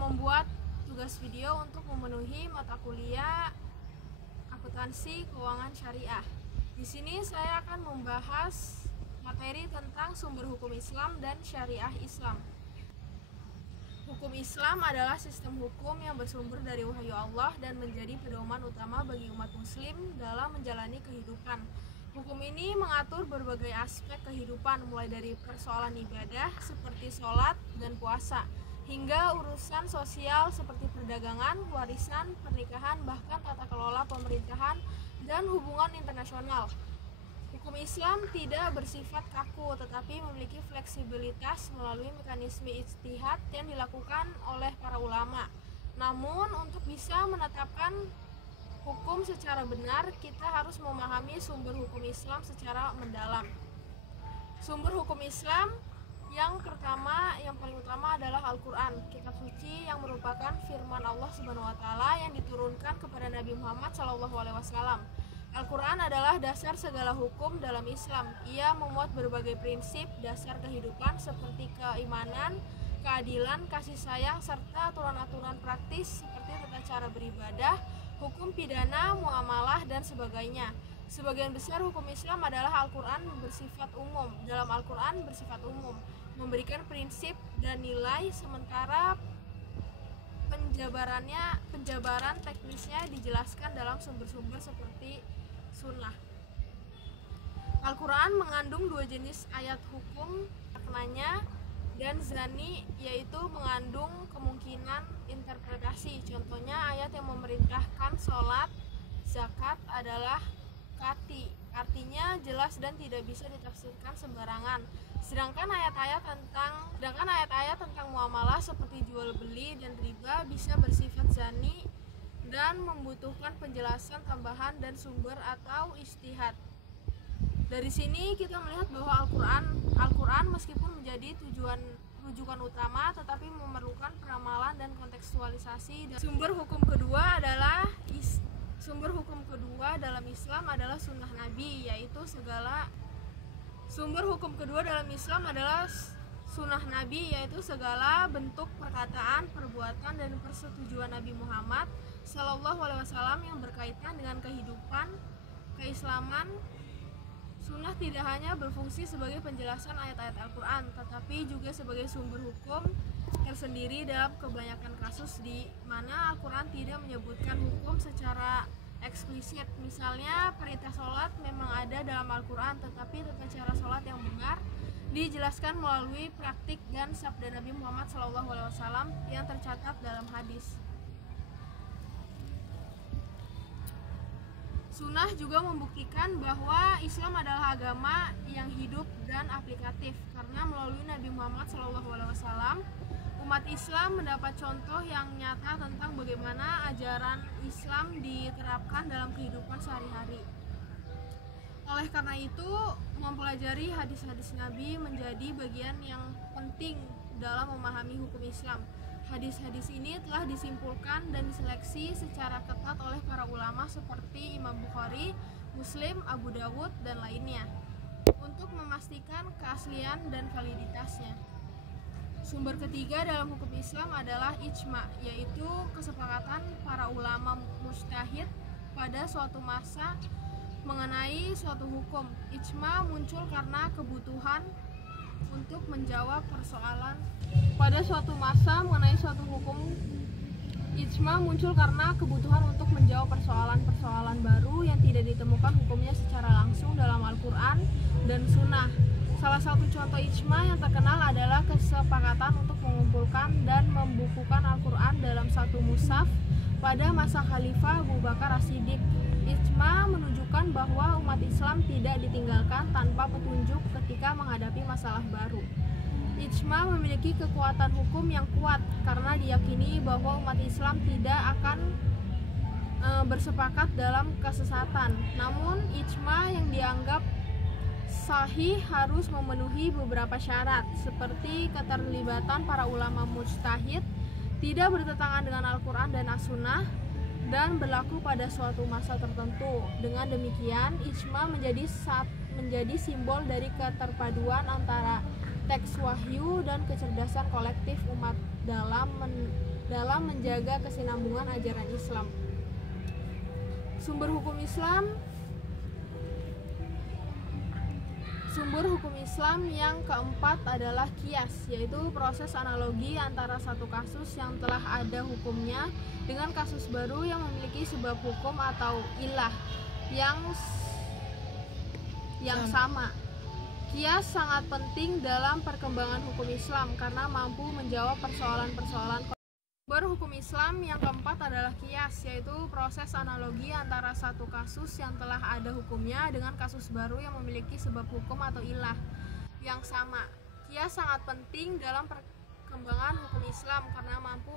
membuat tugas video untuk memenuhi mata kuliah akuntansi keuangan syariah. Di sini saya akan membahas materi tentang sumber hukum Islam dan syariah Islam. Hukum Islam adalah sistem hukum yang bersumber dari wahyu Allah dan menjadi pedoman utama bagi umat muslim dalam menjalani kehidupan. Hukum ini mengatur berbagai aspek kehidupan, mulai dari persoalan ibadah seperti sholat dan puasa, hingga urusan sosial seperti perdagangan, warisan, pernikahan, bahkan tata kelola pemerintahan dan hubungan internasional. Hukum Islam tidak bersifat kaku, tetapi memiliki fleksibilitas melalui mekanisme ijtihad yang dilakukan oleh para ulama. Namun, untuk bisa menetapkan hukum secara benar, kita harus memahami sumber hukum Islam secara mendalam. Sumber hukum Islam yang paling utama adalah Al-Quran, kitab suci yang merupakan firman Allah Subhanahu wa Ta'ala yang diturunkan kepada Nabi Muhammad SAW. Al-Quran adalah dasar segala hukum dalam Islam. Ia memuat berbagai prinsip dasar kehidupan seperti keimanan, keadilan, kasih sayang, serta aturan-aturan praktis seperti tata cara beribadah, hukum pidana, muamalah, dan sebagainya. Sebagian besar hukum Islam adalah Al-Quran bersifat umum. Dalam Al-Quran bersifat umum, memberikan prinsip dan nilai, sementara penjabaran teknisnya dijelaskan dalam sumber-sumber seperti sunnah. Al-Quran mengandung dua jenis ayat hukum maknanya dan zani, yaitu mengandung kemungkinan interpretasi. Contohnya ayat yang memerintahkan sholat, zakat adalah kati, artinya jelas dan tidak bisa ditafsirkan sembarangan. Sedangkan ayat-ayat tentang muamalah seperti jual beli dan riba bisa bersifat zani dan membutuhkan penjelasan tambahan dan sumber atau ijtihad. Dari sini kita melihat bahwa Al-Quran meskipun menjadi rujukan utama, tetapi memerlukan peramalan dan kontekstualisasi. Sumber hukum kedua dalam Islam adalah sunnah Nabi, yaitu segala bentuk perkataan, perbuatan, dan persetujuan Nabi Muhammad SAW yang berkaitan dengan kehidupan keislaman. Sunnah tidak hanya berfungsi sebagai penjelasan ayat-ayat Al-Quran, tetapi juga sebagai sumber hukum tersendiri dalam kebanyakan kasus di mana Al-Quran tidak menyebutkan hukum secara eksplisit. Misalnya, perintah sholat memang ada dalam Al-Quran, tetapi tata cara sholat yang benar dijelaskan melalui praktik dan sabda Nabi Muhammad SAW yang tercatat dalam hadis. Sunnah juga membuktikan bahwa Islam adalah agama yang hidup dan aplikatif, karena melalui Nabi Muhammad SAW, umat Islam mendapat contoh yang nyata tentang bagaimana ajaran Islam diterapkan dalam kehidupan sehari-hari. Oleh karena itu, mempelajari hadis-hadis Nabi menjadi bagian yang penting dalam memahami hukum Islam. Hadis-hadis ini telah disimpulkan dan diseleksi secara ketat oleh para ulama seperti Imam Bukhari, Muslim, Abu Dawud, dan lainnya untuk memastikan keaslian dan validitasnya. Sumber ketiga dalam hukum Islam adalah ijma, yaitu kesepakatan para ulama mujtahid pada suatu masa mengenai suatu hukum. Ijma muncul karena kebutuhan untuk menjawab persoalan pada suatu masa mengenai suatu hukum. Ijma muncul karena kebutuhan untuk menjawab persoalan-persoalan baru yang tidak ditemukan hukumnya secara langsung dalam Al-Quran dan Sunnah. Salah satu contoh ijma yang terkenal adalah kesepakatan untuk mengumpulkan dan membukukan Al-Quran dalam satu mushaf pada masa Khalifah Abu Bakar As-Siddiq. Ijma menunjukkan bahwa umat Islam tidak ditinggalkan tanpa petunjuk ketika menghadapi masalah baru. Ijma memiliki kekuatan hukum yang kuat karena diyakini bahwa umat Islam tidak akan bersepakat dalam kesesatan. Namun ijma yang dianggap sahih harus memenuhi beberapa syarat, seperti keterlibatan para ulama mujtahid, tidak bertentangan dengan Al-Quran dan As-Sunnah, dan berlaku pada suatu masa tertentu. Dengan demikian, ijma menjadi simbol dari keterpaduan antara teks wahyu dan kecerdasan kolektif umat dalam dalam menjaga kesinambungan ajaran Islam. Sumber hukum Islam yang keempat adalah qiyas, yaitu proses analogi antara satu kasus yang telah ada hukumnya dengan kasus baru yang memiliki sebab hukum atau ilah yang sama. Qiyas sangat penting dalam perkembangan hukum Islam karena mampu menjawab persoalan-persoalan. Sumber hukum Islam yang keempat adalah qiyas, yaitu proses analogi antara satu kasus yang telah ada hukumnya dengan kasus baru yang memiliki sebab hukum atau ilah yang sama. Qiyas sangat penting dalam perkembangan hukum Islam karena mampu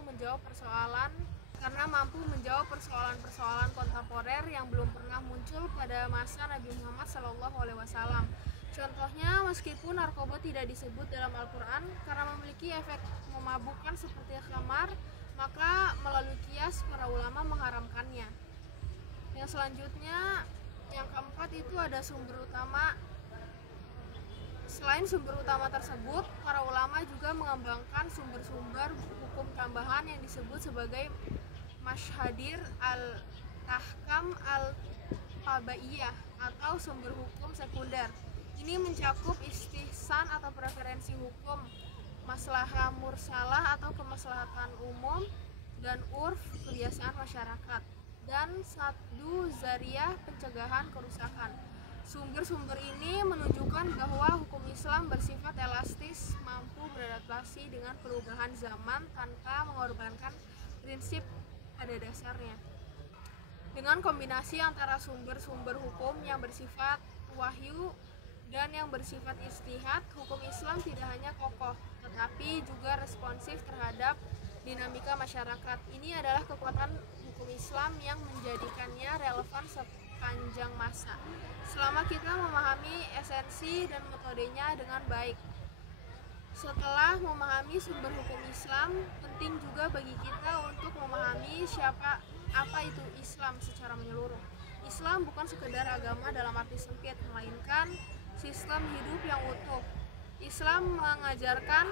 menjawab persoalan-persoalan kontemporer yang belum pernah muncul pada masa Nabi Muhammad SAW. Contohnya, meskipun narkoba tidak disebut dalam Al-Quran karena memiliki efek memabukkan seperti khamar, maka melalui qiyas para ulama mengharamkannya. Yang selanjutnya, yang keempat itu ada sumber utama. Selain sumber utama tersebut, para ulama juga mengembangkan sumber-sumber hukum tambahan yang disebut sebagai mashadir al-tahkam al-tabaiyah atau sumber hukum sekunder. Ini mencakup istihsan atau preferensi hukum, maslahah mursalah atau kemaslahatan umum, dan urf kebiasaan masyarakat, dan saddu zariyah pencegahan kerusakan. Sumber-sumber ini menunjukkan bahwa hukum Islam bersifat elastis, mampu beradaptasi dengan perubahan zaman tanpa mengorbankan prinsip pada dasarnya. Dengan kombinasi antara sumber-sumber hukum yang bersifat wahyu dan yang bersifat ijtihad, hukum Islam tidak hanya kokoh, tetapi juga responsif terhadap dinamika masyarakat. Ini adalah kekuatan hukum Islam yang menjadikannya relevan sepanjang masa. Selama kita memahami esensi dan metodenya dengan baik. Setelah memahami sumber hukum Islam, penting juga bagi kita untuk memahami apa itu Islam secara menyeluruh. Islam bukan sekedar agama dalam arti sempit, melainkan sistem hidup yang utuh. Islam mengajarkan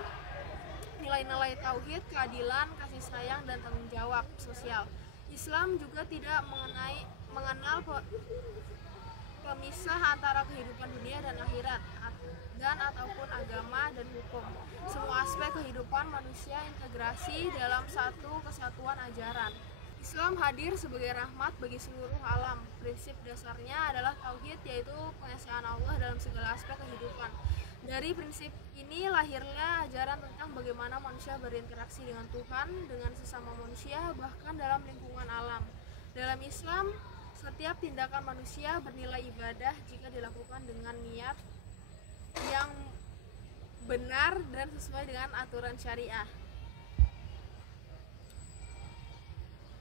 nilai-nilai tauhid, keadilan, kasih sayang, dan tanggung jawab sosial. Islam juga tidak mengenal pemisah antara kehidupan dunia dan akhirat, dan ataupun agama dan hukum. Semua aspek kehidupan manusia integrasi dalam satu kesatuan ajaran. Islam hadir sebagai rahmat bagi seluruh alam. Prinsip dasarnya adalah tauhid, yaitu pengesaan Allah dalam segala aspek kehidupan. Dari prinsip ini lahirlah ajaran tentang bagaimana manusia berinteraksi dengan Tuhan, dengan sesama manusia, bahkan dalam lingkungan alam. Dalam Islam, setiap tindakan manusia bernilai ibadah jika dilakukan dengan niat yang benar dan sesuai dengan aturan syariah.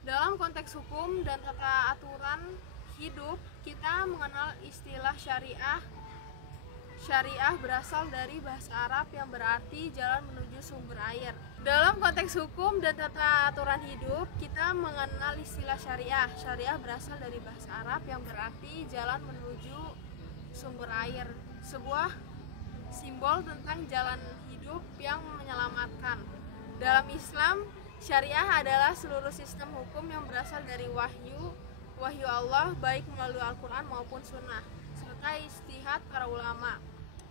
Dalam konteks hukum dan tata aturan hidup, kita mengenal istilah syariah. Syariah berasal dari bahasa Arab yang berarti jalan menuju sumber air. Dalam konteks hukum dan tata aturan hidup, kita mengenal istilah syariah. Syariah berasal dari bahasa Arab yang berarti jalan menuju sumber air. Sebuah simbol tentang jalan hidup yang menyelamatkan. Dalam Islam, syariah adalah seluruh sistem hukum yang berasal dari wahyu Allah, baik melalui Al-Quran maupun Sunnah, serta ijtihad para ulama.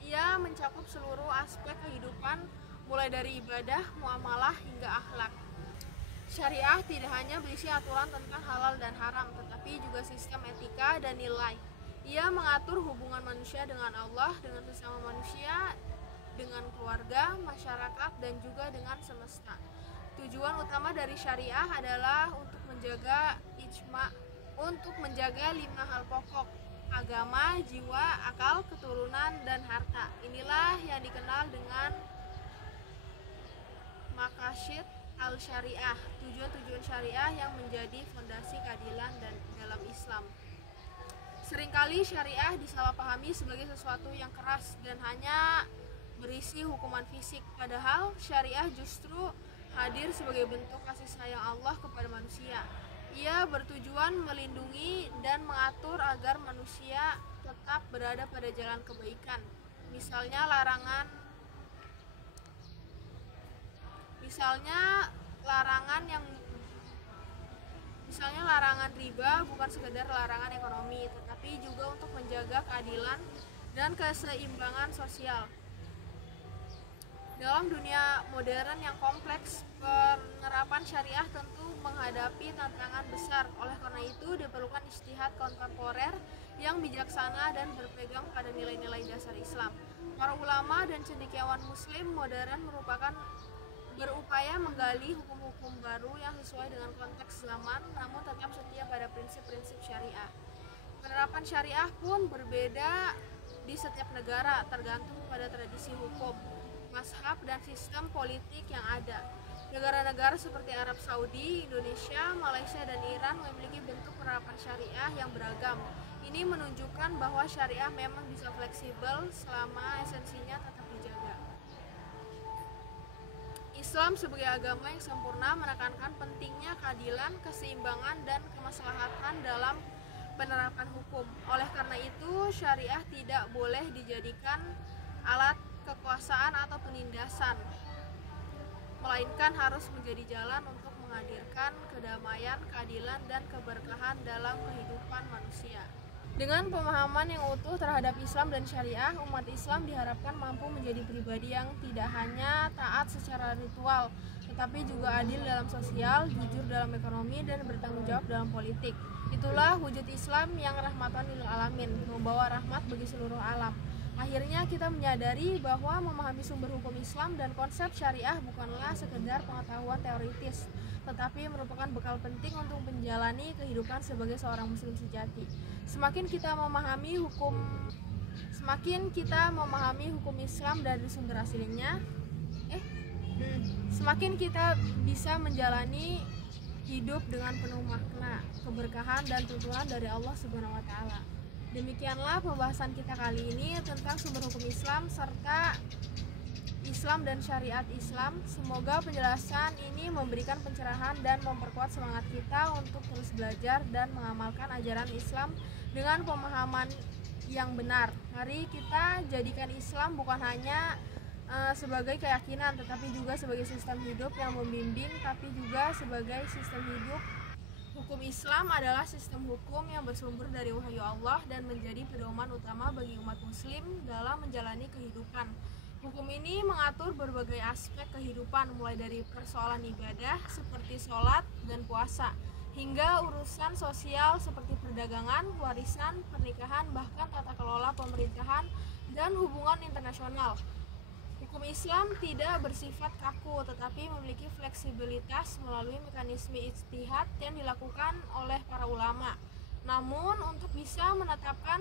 Ia mencakup seluruh aspek kehidupan, mulai dari ibadah, muamalah, hingga akhlak. Syariah tidak hanya berisi aturan tentang halal dan haram, tetapi juga sistem etika dan nilai. Ia mengatur hubungan manusia dengan Allah, dengan sesama manusia, dengan keluarga, masyarakat, dan juga dengan semesta. Tujuan utama dari syariah adalah untuk menjaga 5 hal pokok: agama, jiwa, akal, keturunan, dan harta. Inilah yang dikenal dengan maqasid al-syariah, tujuan-tujuan syariah yang menjadi fondasi keadilan dan dalam Islam. Seringkali syariah disalahpahami sebagai sesuatu yang keras dan hanya berisi hukuman fisik, padahal syariah justru hadir sebagai bentuk kasih sayang Allah kepada manusia. Ia bertujuan melindungi dan mengatur agar manusia tetap berada pada jalan kebaikan. Misalnya larangan yang misalnya larangan riba bukan sekedar larangan ekonomi, tetapi juga untuk menjaga keadilan dan keseimbangan sosial. Dalam dunia modern yang kompleks, penerapan syariah tentu menghadapi tantangan besar. Oleh karena itu, diperlukan ijtihad kontemporer yang bijaksana dan berpegang pada nilai-nilai dasar Islam. Para ulama dan cendekiawan muslim modern berupaya menggali hukum-hukum baru yang sesuai dengan konteks zaman, namun tetap setia pada prinsip-prinsip syariah. Penerapan syariah pun berbeda di setiap negara, tergantung pada tradisi hukum, mazhab, dan sistem politik yang ada. Negara-negara seperti Arab Saudi, Indonesia, Malaysia, dan Iran memiliki bentuk penerapan syariah yang beragam. Ini menunjukkan bahwa syariah memang bisa fleksibel selama esensinya tetap dijaga. Islam sebagai agama yang sempurna menekankan pentingnya keadilan, keseimbangan, dan kemaslahatan dalam penerapan hukum. Oleh karena itu, syariah tidak boleh dijadikan alat kekuasaan atau penindasan, melainkan harus menjadi jalan untuk menghadirkan kedamaian, keadilan, dan keberkahan dalam kehidupan manusia. Dengan pemahaman yang utuh terhadap Islam dan syariah, umat Islam diharapkan mampu menjadi pribadi yang tidak hanya taat secara ritual, tetapi juga adil dalam sosial, jujur dalam ekonomi, dan bertanggung jawab dalam politik. Itulah wujud Islam yang rahmatan lil alamin, membawa rahmat bagi seluruh alam. Akhirnya kita menyadari bahwa memahami sumber hukum Islam dan konsep syariah bukanlah sekedar pengetahuan teoritis, tetapi merupakan bekal penting untuk menjalani kehidupan sebagai seorang muslim sejati. Semakin kita memahami hukum Islam dari sumber aslinya, semakin kita bisa menjalani hidup dengan penuh makna, keberkahan, dan tuntunan dari Allah Subhanahu wa Ta'ala. Demikianlah pembahasan kita kali ini tentang sumber hukum Islam serta Islam dan syariat Islam. Semoga penjelasan ini memberikan pencerahan dan memperkuat semangat kita untuk terus belajar dan mengamalkan ajaran Islam dengan pemahaman yang benar. Mari kita jadikan Islam bukan hanya sebagai keyakinan, tetapi juga sebagai sistem hidup yang membimbing, tapi juga sebagai sistem hidup. Hukum Islam adalah sistem hukum yang bersumber dari wahyu Allah dan menjadi pedoman utama bagi umat muslim dalam menjalani kehidupan. Hukum ini mengatur berbagai aspek kehidupan, mulai dari persoalan ibadah seperti sholat dan puasa, hingga urusan sosial seperti perdagangan, warisan, pernikahan, bahkan tata kelola pemerintahan dan hubungan internasional. Hukum Islam tidak bersifat kaku, tetapi memiliki fleksibilitas melalui mekanisme ijtihad yang dilakukan oleh para ulama. Namun, untuk bisa menetapkan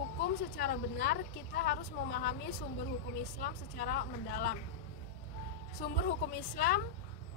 hukum secara benar, kita harus memahami sumber hukum Islam secara mendalam. Sumber hukum Islam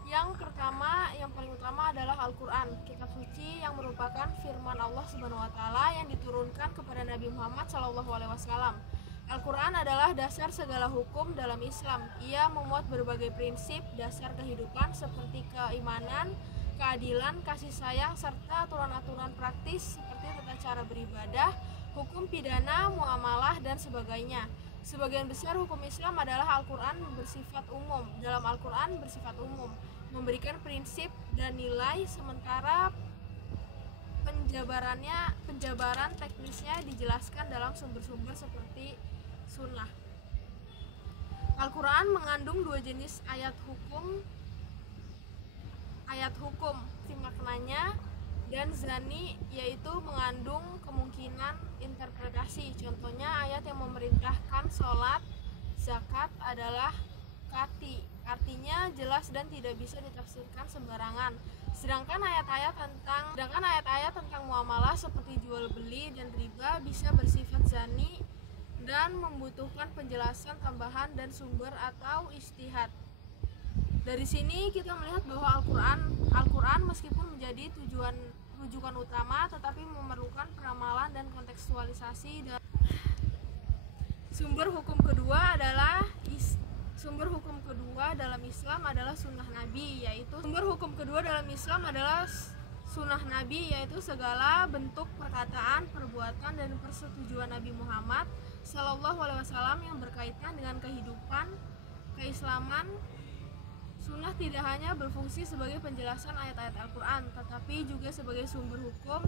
yang pertama, yang paling utama adalah Al-Quran, kitab suci yang merupakan firman Allah Subhanahu wa Ta'ala yang diturunkan kepada Nabi Muhammad SAW. Al-Quran adalah dasar segala hukum dalam Islam. Ia memuat berbagai prinsip dasar kehidupan seperti keimanan, keadilan, kasih sayang, serta aturan-aturan praktis seperti tata cara beribadah, hukum pidana, muamalah, dan sebagainya. Sebagian besar hukum Islam adalah Al-Quran bersifat umum. Dalam Al-Quran bersifat umum, memberikan prinsip dan nilai, sementara penjabaran teknisnya dijelaskan dalam sumber-sumber seperti sunnah. Al-Quran mengandung dua jenis ayat hukum, maknanya, dan zani, yaitu mengandung kemungkinan interpretasi. Contohnya ayat yang memerintahkan sholat, zakat adalah kati, artinya jelas dan tidak bisa ditafsirkan sembarangan. Sedangkan ayat-ayat tentang muamalah seperti jual beli dan riba bisa bersifat zani dan membutuhkan penjelasan tambahan dan sumber atau ijtihad. Dari sini kita melihat bahwa Al-Quran meskipun menjadi rujukan utama, tetapi memerlukan peramalan dan kontekstualisasi. Sumber hukum kedua dalam Islam adalah sunnah Nabi, yaitu segala bentuk perkataan, perbuatan, dan persetujuan Nabi Muhammad SAW yang berkaitan dengan kehidupan keislaman Sunnah tidak hanya berfungsi sebagai penjelasan ayat-ayat Al-Quran, tetapi juga sebagai sumber hukum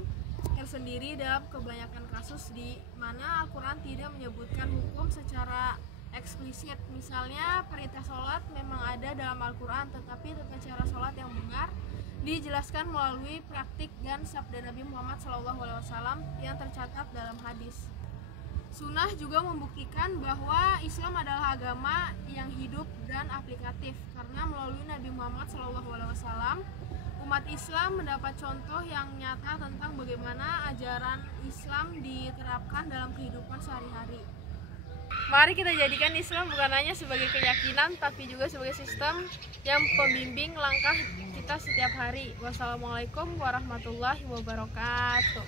tersendiri dalam kebanyakan kasus di mana Al-Quran tidak menyebutkan hukum secara eksplisit. Misalnya perintah sholat memang ada dalam Al-Quran, tetapi tata cara sholat yang benar dijelaskan melalui praktik dan sabda Nabi Muhammad SAW yang tercatat dalam hadis. Sunnah juga membuktikan bahwa Islam adalah agama yang hidup dan aplikatif, karena melalui Nabi Muhammad SAW umat Islam mendapat contoh yang nyata tentang bagaimana ajaran Islam diterapkan dalam kehidupan sehari-hari. Mari kita jadikan Islam bukan hanya sebagai keyakinan, tapi juga sebagai sistem yang pembimbing langkah kita setiap hari. Wassalamualaikum warahmatullahi wabarakatuh.